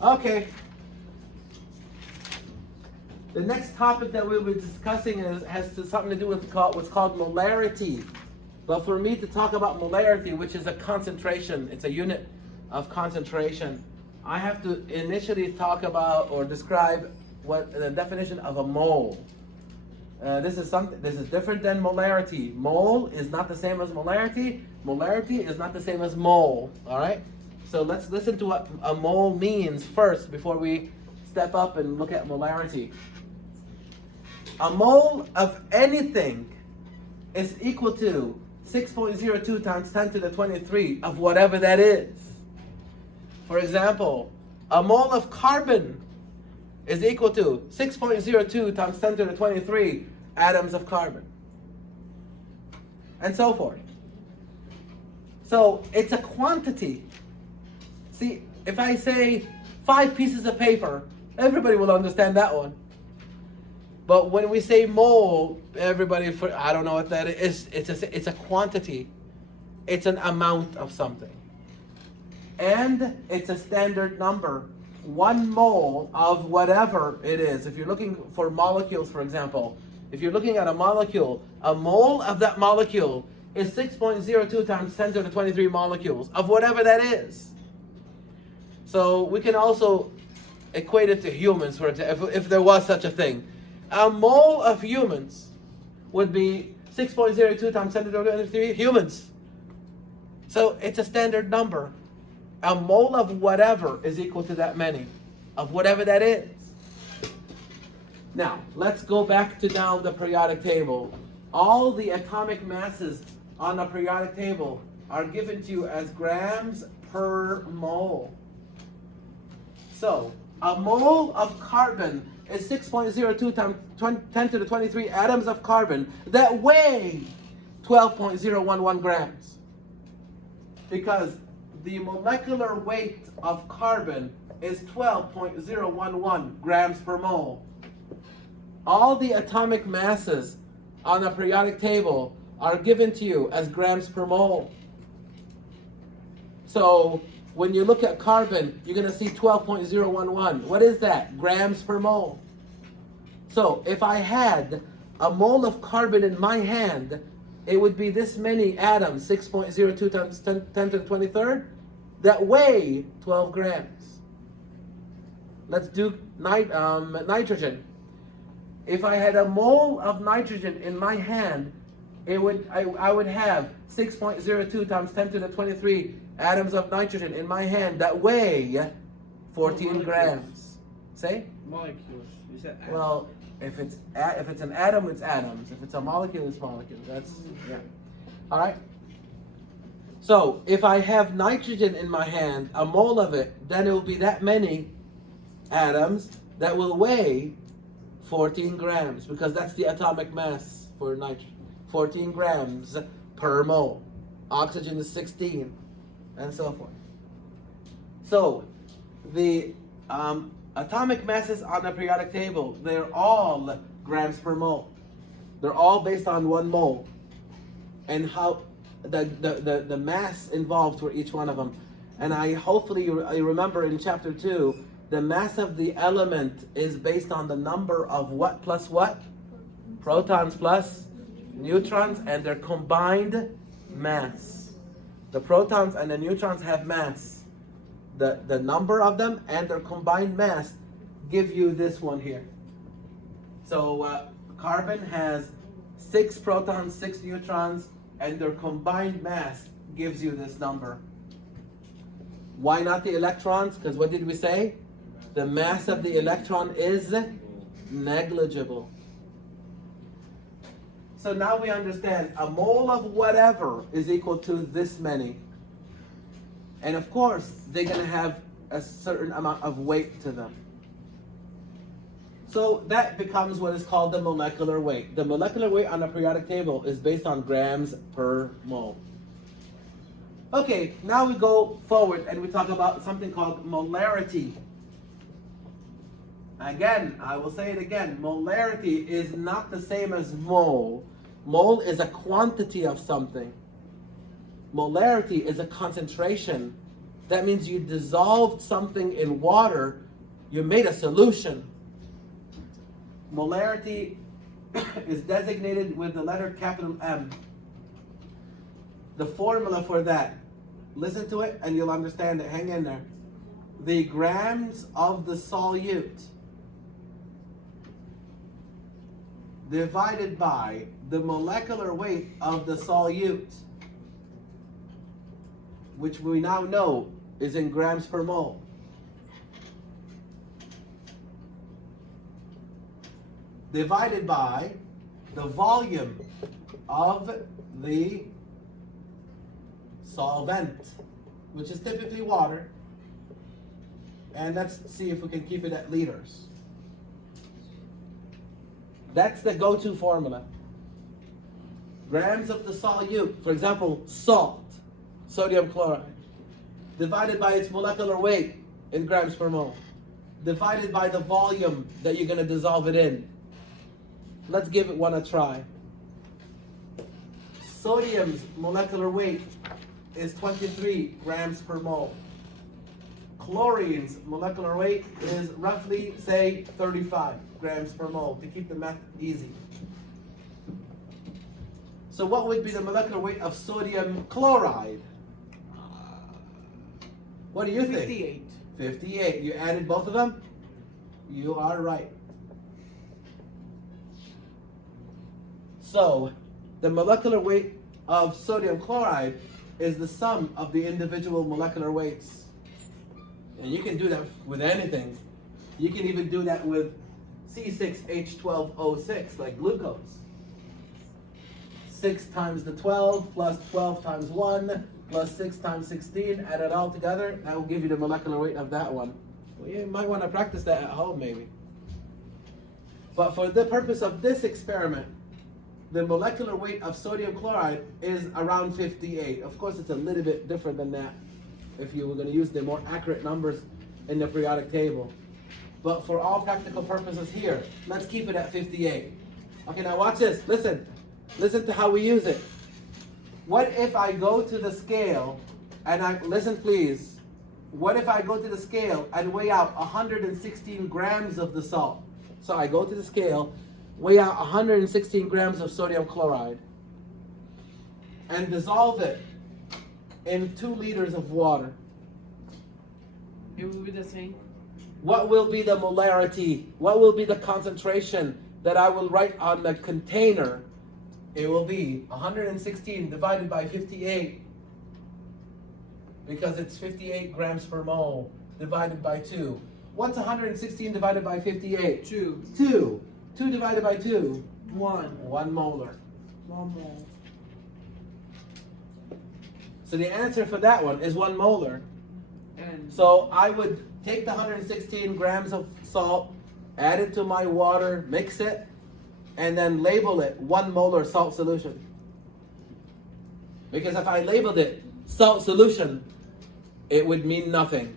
Okay. The next topic that we'll be discussing has something to do with what's called molarity. But for me to talk about molarity, which is a concentration, it's a unit of concentration, I have to initially talk about or describe what the definition of a mole. This is different than molarity. Mole is not the same as molarity. Molarity is not the same as mole. All right. So let's listen to what a mole means first before we step up and look at molarity. A mole of anything is equal to 6.02 times 10 to the 23 of whatever that is. For example, a mole of carbon is equal to 6.02 times 10 to the 23 atoms of carbon. And so forth. So it's a quantity. See, if I say 5 pieces of paper, everybody will understand that one. But when we say mole, everybody, I don't know what that is. It's a quantity. It's an amount of something. And it's a standard number. 1 mole of whatever it is. If you're looking for molecules, for example, if you're looking at a molecule, a mole of that molecule is 6.02 times 10 to the 23 molecules of whatever that is. So we can also equate it to humans, for example, if there was such a thing. A mole of humans would be 6.02 times 10 to the 23 humans. So it's a standard number. A mole of whatever is equal to that many, of whatever that is. Now, let's go back to now the periodic table. All the atomic masses on the periodic table are given to you as grams per mole. So, a mole of carbon is 6.02 times 10 to the 23 atoms of carbon that weigh 12.011 grams. Because the molecular weight of carbon is 12.011 grams per mole. All the atomic masses on the periodic table are given to you as grams per mole. So when you look at carbon, you're going to see 12.011. What is that? Grams per mole. So if I had a mole of carbon in my hand, it would be this many atoms, 6.02 times 10 to the 23rd, that weigh 12 grams. Let's do nitrogen. If I had a mole of nitrogen in my hand, I would have 6.02 times 10 to the 23 atoms of nitrogen in my hand that weigh 14 grams. Say? Molecules. You said atoms. Well, if it's an atom, it's atoms. If it's a molecule, it's molecules. That's, yeah. All right? So, if I have nitrogen in my hand, a mole of it, then it will be that many atoms that will weigh 14 grams, because that's the atomic mass for nitrogen. 14 grams per mole. Oxygen is 16, and so forth. So, the atomic masses on the periodic table, they're all grams per mole. They're all based on 1 mole. And how the mass involved for each one of them. And hopefully you remember in chapter 2, the mass of the element is based on the number of what plus what? Protons plus neutrons and their combined mass. The protons and the neutrons have mass. The number of them and their combined mass give you this one here. So carbon has 6 protons, 6 neutrons, and their combined mass gives you this number. Why not the electrons? Because what did we say? The mass of the electron is negligible. So now we understand a mole of whatever is equal to this many. And of course, they're going to have a certain amount of weight to them. So that becomes what is called the molecular weight. The molecular weight on the periodic table is based on grams per mole. Okay, now we go forward and we talk about something called molarity. Again, I will say it again, molarity is not the same as mole. Mole is a quantity of something. Molarity is a concentration That means you dissolved something in water, you made a solution. Molarity is designated with the letter capital M. The formula for that, listen to it and you'll understand it. Hang in there. The grams of the solute divided by the molecular weight of the solute, which we now know is in grams per mole. Divided by the volume of the solvent, which is typically water. And let's see if we can keep it at liters. That's the go-to formula. Grams of the solute, for example, salt, sodium chloride, divided by its molecular weight in grams per mole, divided by the volume that you're going to dissolve it in. Let's give it one a try. Sodium's molecular weight is 23 grams per mole. Chlorine's molecular weight is roughly, say, 35 grams per mole, to keep the math easy. So what would be the molecular weight of sodium chloride? What do you think? 58. 58. You added both of them? You are right. So, the molecular weight of sodium chloride is the sum of the individual molecular weights. And you can do that with anything. You can even do that with C6H12O6, like glucose. 6 times the 12 plus 12 times 1 plus 6 times 16, add it all together, that will give you the molecular weight of that one. Well, you might want to practice that at home maybe. But for the purpose of this experiment, the molecular weight of sodium chloride is around 58. Of course, it's a little bit different than that if you were going to use the more accurate numbers in the periodic table. But for all practical purposes here, let's keep it at 58. Okay, now watch this. Listen. Listen to how we use it. What if I go to the scale and listen please. What if I go to the scale and weigh out 116 grams of the salt? So I go to the scale, weigh out 116 grams of sodium chloride, and dissolve it in 2 liters of water. It will be the same. What will be the molarity? What will be the concentration that I will write on the container? It will be 116 divided by 58, because it's 58 grams per mole, divided by 2. What's 116 divided by 58? 2. 2. 2 divided by 2? 1. 1 molar. 1 mole. So the answer for that one is 1 molar. And So I would take the 116 grams of salt, add it to my water, mix it, and then label it 1 molar salt solution. Because if I labeled it salt solution, it would mean nothing.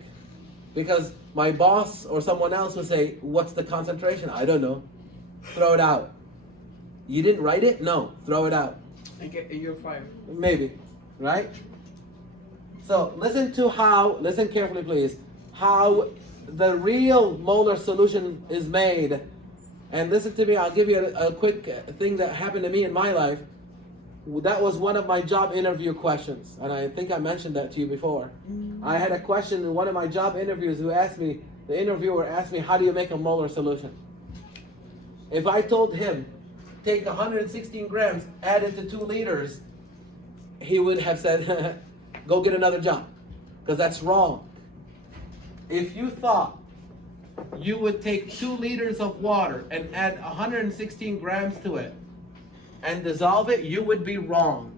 Because my boss or someone else would say, what's the concentration? I don't know. Throw it out. You didn't write it? No, throw it out. you're fired. Maybe, right? So listen carefully please, how the real molar solution is made. And listen to me, I'll give you a quick thing that happened to me in my life. That was one of my job interview questions. And I think I mentioned that to you before. I had a question in one of my job interviews the interviewer asked me, how do you make a molar solution? If I told him, take 116 grams, add it to 2 liters, he would have said, go get another job. Because that's wrong. If you thought you would take 2 liters of water and add 116 grams to it and dissolve it, you would be wrong.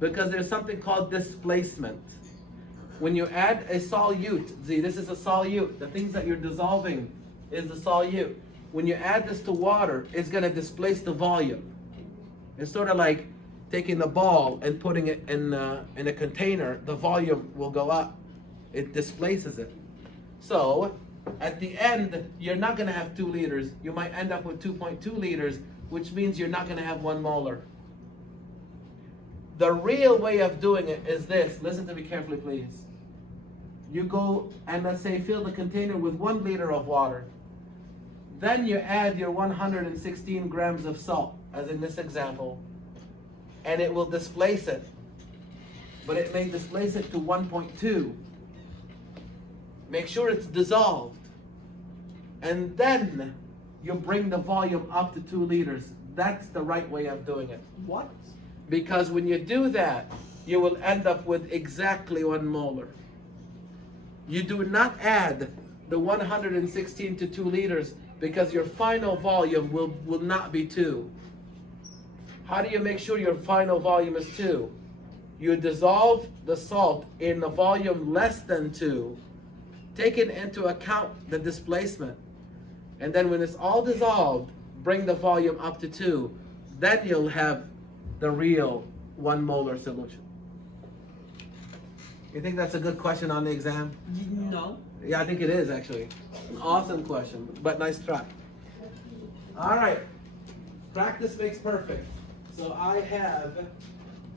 Because there's something called displacement. When you add a solute, see, this is a solute. The things that you're dissolving is the solute. When you add this to water, it's going to displace the volume. It's sort of like taking the ball and putting it in a container. The volume will go up. It displaces it. So at the end, you're not going to have 2 liters. You might end up with 2.2 liters, which means you're not going to have 1 molar. The real way of doing it is this. Listen to me carefully, please. you go and let's say fill the container with 1 liter of water. Then you add your 116 grams of salt, as in this example, and it will displace it. But it may displace it to 1.2. Make sure it's dissolved. And then you bring the volume up to 2 liters. That's the right way of doing it. What? Because when you do that, you will end up with exactly 1 molar. You do not add the 116 to 2 liters because your final volume will not be 2. How do you make sure your final volume is 2? You dissolve the salt in a volume less than 2, taking into account the displacement. And then when it's all dissolved, bring the volume up to 2. Then you'll have the real 1 molar solution. You think that's a good question on the exam? No. Yeah, I think it is actually. An awesome question, but nice try. All right, practice makes perfect. So I have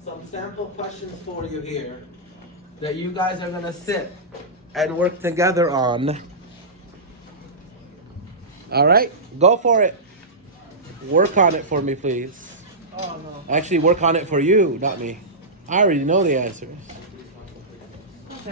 some sample questions for you here that you guys are gonna sit and work together on. All right, go for it. Work on it for me, please. Oh no. Actually, work on it for you, not me. I already know the answers.